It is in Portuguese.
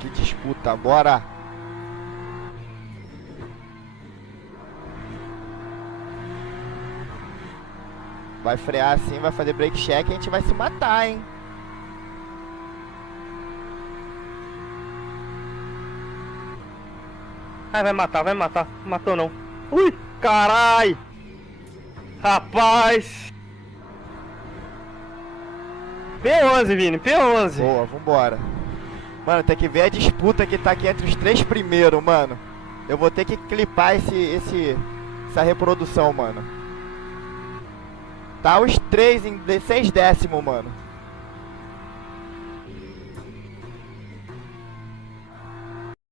Que disputa, bora! Vai frear assim, vai fazer break check e a gente vai se matar, hein? Ai, vai matar, vai matar. Não matou não. Ui, carai! Rapaz! P11, Vini, P11. Boa, vambora. Mano, tem que ver a disputa que tá aqui entre os 3 primeiros, mano. Eu vou ter que clipar essa reprodução, mano. Tá os 3 em 6 décimos, mano.